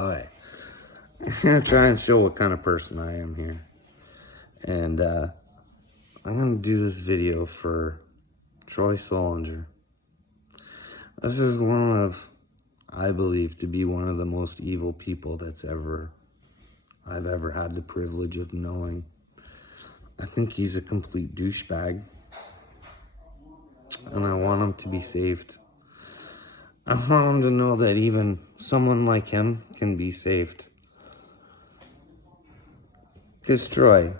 Alright. I'm gonna try and show what kind of person I am here. And I'm gonna do this video for Troy Solinger. This is one of, I believe, to be one of the most evil people I've ever had the privilege of knowing. I think he's a complete douchebag. And I want him to be saved. I want him to know that even someone like him can be saved. Because Troy,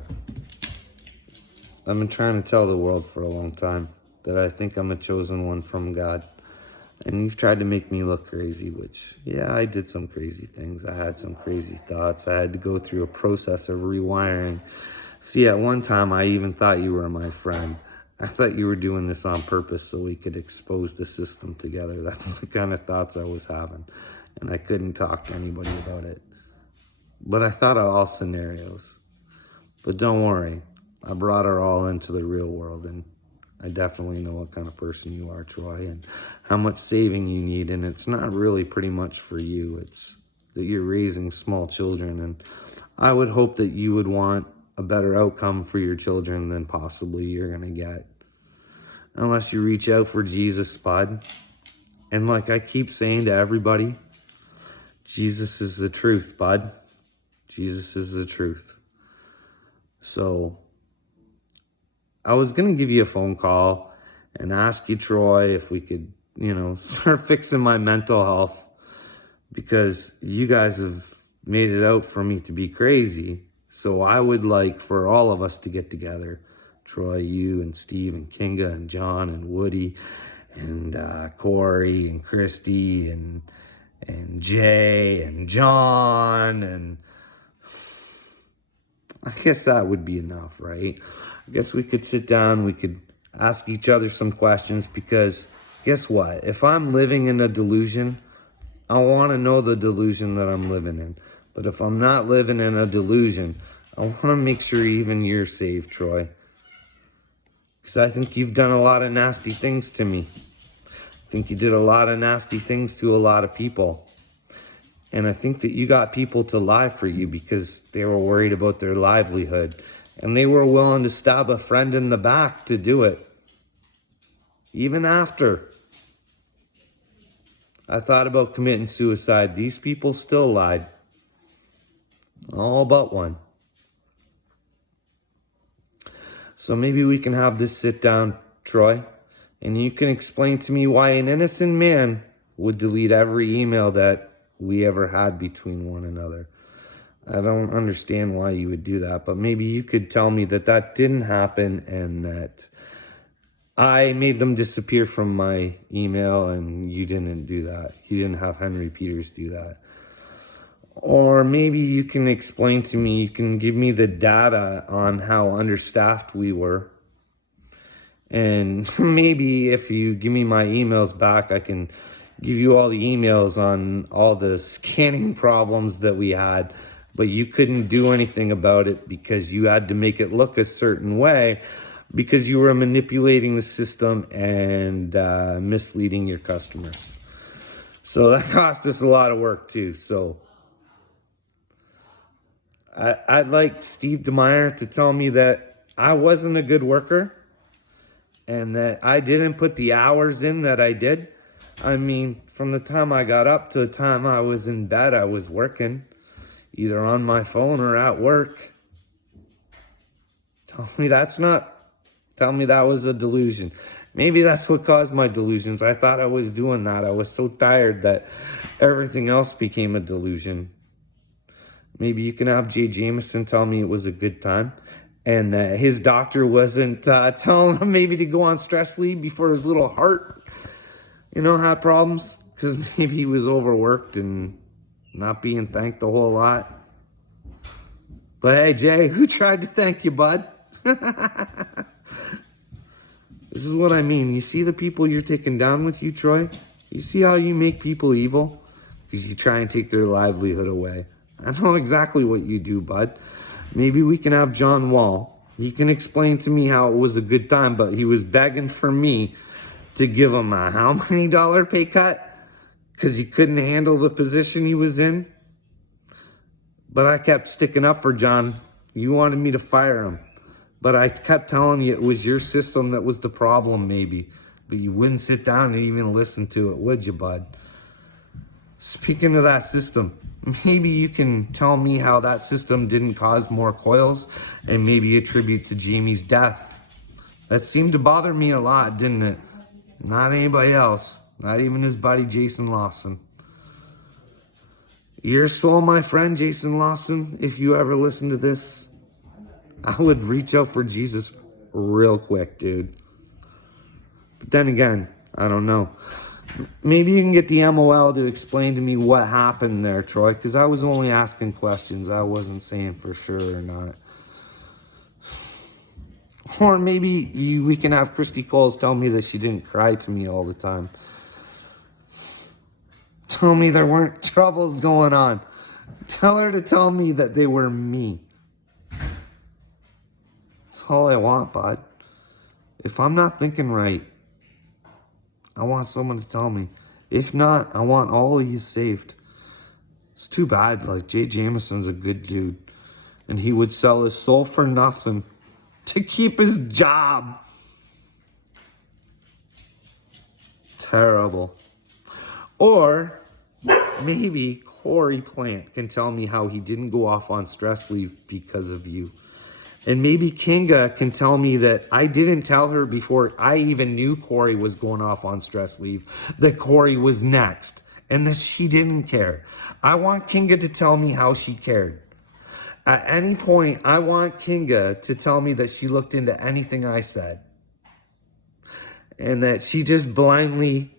I've been trying to tell the world for a long time that I think I'm a chosen one from God. And you've tried to make me look crazy, which, yeah, I did some crazy things. I had some crazy thoughts. I had to go through a process of rewiring. See, at one time, I even thought you were my friend. I thought you were doing this on purpose so we could expose the system together. That's the kind of thoughts I was having. And I couldn't talk to anybody about it. But I thought of all scenarios. But don't worry, I brought her all into the real world, and I definitely know what kind of person you are, Troy, and how much saving you need. And it's not really pretty much for you. It's that you're raising small children, and I would hope that you would want a better outcome for your children than possibly you're going to get. Unless you reach out for Jesus, bud. And like I keep saying to everybody, Jesus is the truth, bud. Jesus is the truth. So I was going to give you a phone call and ask you, Troy, if we could, start fixing my mental health, because you guys have made it out for me to be crazy. So I would like for all of us to get together. Troy, you and Steve and Kinga and John and Woody and Corey and Christy and Jay and John, and I guess that would be enough, right? I guess we could sit down, we could ask each other some questions, because guess what? If I'm living in a delusion, I want to know the delusion that I'm living in. But if I'm not living in a delusion, I want to make sure even you're saved, Troy. Because I think you've done a lot of nasty things to me. I think you did a lot of nasty things to a lot of people. And I think that you got people to lie for you because they were worried about their livelihood. And they were willing to stab a friend in the back to do it. Even after I thought about committing suicide, these people still lied. All but one. So maybe we can have this sit down, Troy, and you can explain to me why an innocent man would delete every email that we ever had between one another. I don't understand why you would do that, but maybe you could tell me that that didn't happen and that I made them disappear from my email and you didn't do that. You didn't have Henry Peters do that. Or maybe you can explain to me, you can give me the data on how understaffed we were. And maybe if you give me my emails back, I can give you all the emails on all the scanning problems that we had. But you couldn't do anything about it because you had to make it look a certain way because you were manipulating the system and misleading your customers. So that cost us a lot of work too. So I'd like Steve DeMeyer to tell me that I wasn't a good worker and that I didn't put the hours in that I did. I mean, from the time I got up to the time I was in bed, I was working, either on my phone or at work. Tell me that was a delusion. Maybe that's what caused my delusions. I thought I was doing that. I was so tired that everything else became a delusion. Maybe you can have Jay Jameson tell me it was a good time and that his doctor wasn't telling him maybe to go on stress leave before his little heart, had problems because maybe he was overworked and not being thanked a whole lot. But hey, Jay, who tried to thank you, bud? This is what I mean. You see the people you're taking down with you, Troy? You see how you make people evil? Because you try and take their livelihood away. I know exactly what you do, bud. Maybe we can have John Wall. He can explain to me how it was a good time, but he was begging for me to give him a how many dollar pay cut? Because he couldn't handle the position he was in? But I kept sticking up for John. You wanted me to fire him. But I kept telling you it was your system that was the problem, maybe. But you wouldn't sit down and even listen to it, would you, bud? Speaking of that system, maybe you can tell me how that system didn't cause more coils and maybe attribute to Jamie's death. That seemed to bother me a lot, didn't it? Not anybody else. Not even his buddy, Jason Lawson. Your soul, my friend, Jason Lawson, if you ever listen to this, I would reach out for Jesus real quick, dude. But then again, I don't know. Maybe you can get the MOL to explain to me what happened there, Troy, because I was only asking questions. I wasn't saying for sure or not. Or maybe we can have Christy Coles tell me that she didn't cry to me all the time. Tell me there weren't troubles going on. Tell her to tell me that they were me. That's all I want, bud. If I'm not thinking right, I want someone to tell me. If not, I want all of you saved. It's too bad. Like, Jay Jameson's a good dude. And he would sell his soul for nothing to keep his job. Terrible. Or maybe Corey Plant can tell me how he didn't go off on stress leave because of you. And maybe Kinga can tell me that I didn't tell her before I even knew Corey was going off on stress leave, that Corey was next, and that she didn't care. I want Kinga to tell me how she cared. At any point, I want Kinga to tell me that she looked into anything I said. And that she just didn't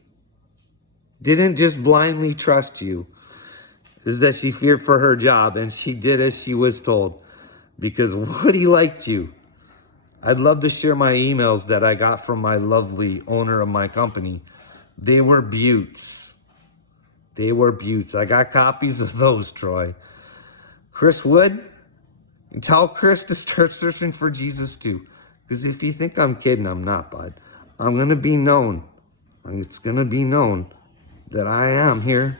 just blindly trust you. Is that she feared for her job and she did as she was told. Because Woody liked you. I'd love to share my emails that I got from my lovely owner of my company. They were beauts. They were beauts. I got copies of those, Troy. Chris Wood, tell Chris to start searching for Jesus too. Because if you think I'm kidding, I'm not, bud. I'm going to be known. It's going to be known that I am here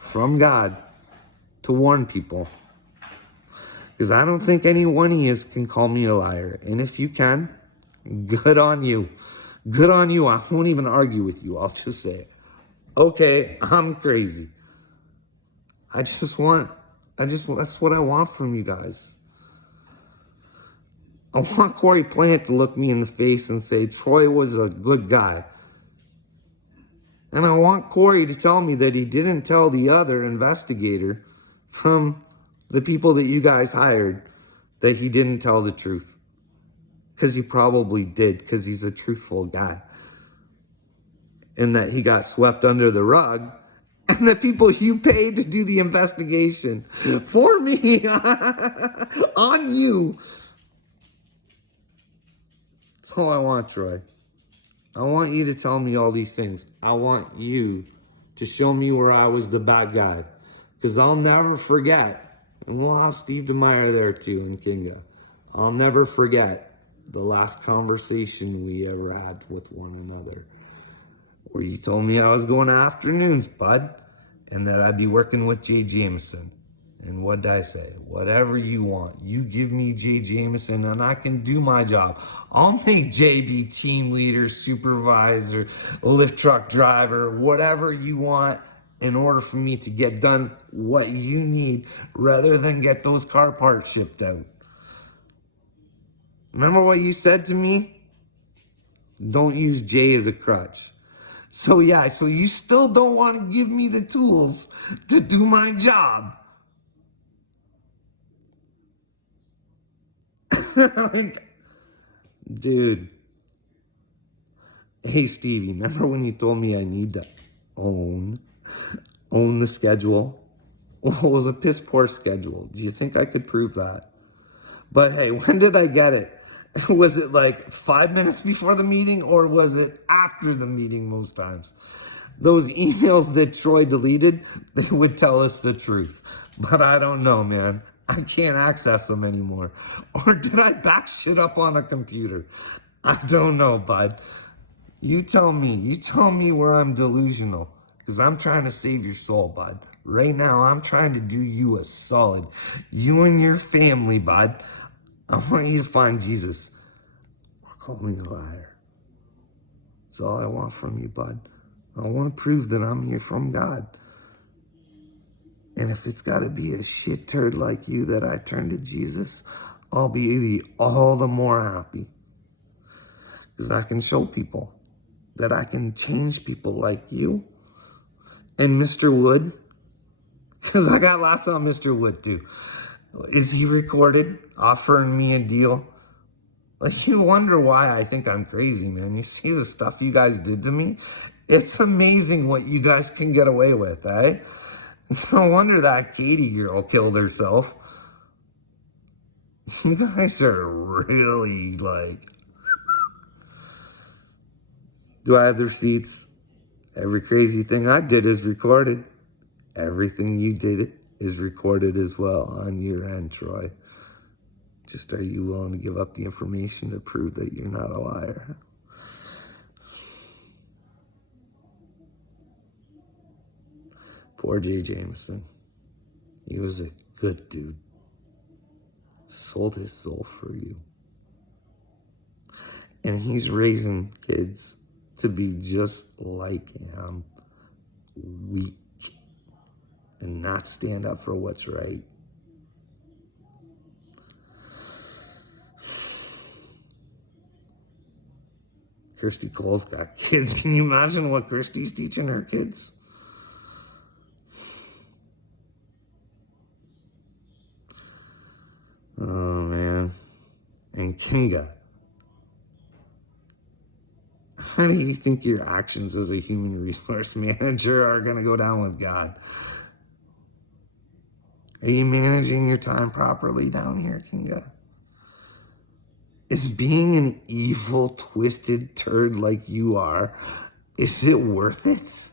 from God to warn people. Because I don't think any one of you can call me a liar. And if you can, good on you. Good on you. I won't even argue with you. I'll just say it. Okay, I'm crazy. That's what I want from you guys. I want Corey Plant to look me in the face and say, Troy was a good guy. And I want Corey to tell me that he didn't tell the other investigator from the people that you guys hired that he didn't tell the truth. Because he probably did, because he's a truthful guy. And that he got swept under the rug. And the people you paid to do the investigation for me on you. That's all I want, Troy. I want you to tell me all these things. I want you to show me where I was the bad guy. Because I'll never forget. And we'll have Steve DeMeyer there too, and Kinga. I'll never forget the last conversation we ever had with one another. Where you told me I was going to afternoons, bud. And that I'd be working with Jay Jameson. And what did I say? Whatever you want. You give me Jay Jameson and I can do my job. I'll make Jay be team leader, supervisor, lift truck driver, whatever you want, in order for me to get done what you need rather than get those car parts shipped out. Remember what you said to me? Don't use Jay as a crutch. So yeah, so you still don't want to give me the tools to do my job. Dude. Hey Stevie, remember when you told me I need to own the schedule? Well, it was a piss poor schedule. Do you think I could prove that? But hey, when did I get it? Was it like 5 minutes before the meeting or was it after the meeting most times? Those emails that Troy deleted, they would tell us the truth. But I don't know, man. I can't access them anymore. Or did I back shit up on a computer? I don't know, bud. You tell me. You tell me where I'm delusional. Because I'm trying to save your soul, bud. Right now, I'm trying to do you a solid. You and your family, bud. I want you to find Jesus. Or call me a liar. That's all I want from you, bud. I want to prove that I'm here from God. And if it's got to be a shit turd like you that I turn to Jesus, I'll be all the more happy. Because I can show people that I can change people like you and Mr. Wood. Because I got lots on Mr. Wood too. Is he recorded offering me a deal? Like, you wonder why I think I'm crazy, man. You see the stuff you guys did to me? It's amazing what you guys can get away with, eh? No wonder that Katie girl killed herself. You guys are really like... Do I have the receipts? Every crazy thing I did is recorded. Everything you did is recorded as well on your end, Troy. Just, are you willing to give up the information to prove that you're not a liar? Poor Jay Jameson. He was a good dude. Sold his soul for you. And he's raising kids to be just like him. Weak. And not stand up for what's right. Christy Cole's got kids. Can you imagine what Christy's teaching her kids? Oh, man. And Kinga. How do you think your actions as a human resource manager are going to go down with God? Are you managing your time properly down here, Kinga? Is being an evil, twisted turd like you are, is it worth it?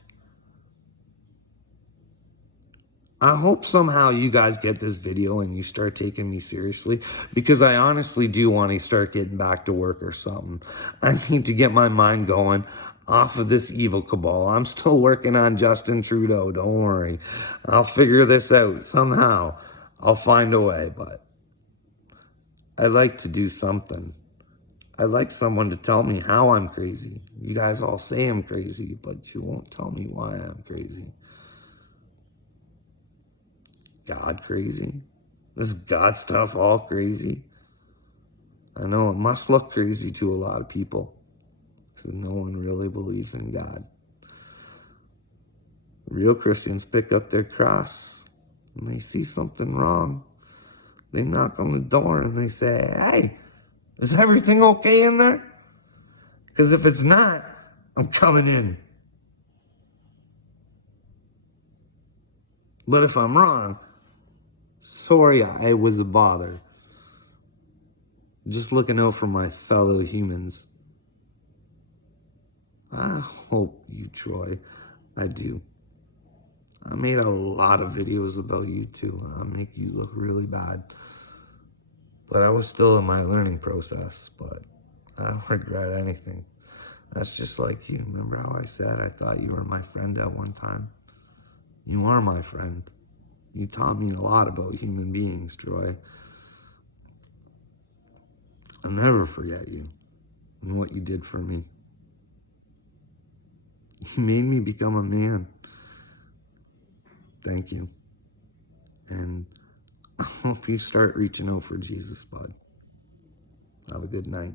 I hope somehow you guys get this video and you start taking me seriously, because I honestly do want to start getting back to work or something. I need to get my mind going off of this evil cabal. I'm still working on Justin Trudeau, don't worry. I'll figure this out somehow. I'll find a way, but I'd like to do something. I'd like someone to tell me how I'm crazy. You guys all say I'm crazy, but you won't tell me why I'm crazy. God crazy? Is God stuff all crazy? I know it must look crazy to a lot of people, because no one really believes in God. Real Christians pick up their cross and they see something wrong. They knock on the door and they say, hey, is everything okay in there? Because if it's not, I'm coming in. But if I'm wrong, sorry I was a bother. Just looking out for my fellow humans. I hope you, Troy. I do. I made a lot of videos about you too, and I'll make you look really bad. But I was still in my learning process, but I don't regret anything. That's just like you. Remember how I said I thought you were my friend at one time? You are my friend. You taught me a lot about human beings, Troy. I'll never forget you and what you did for me. You made me become a man. Thank you. And I hope you start reaching out for Jesus, bud. Have a good night.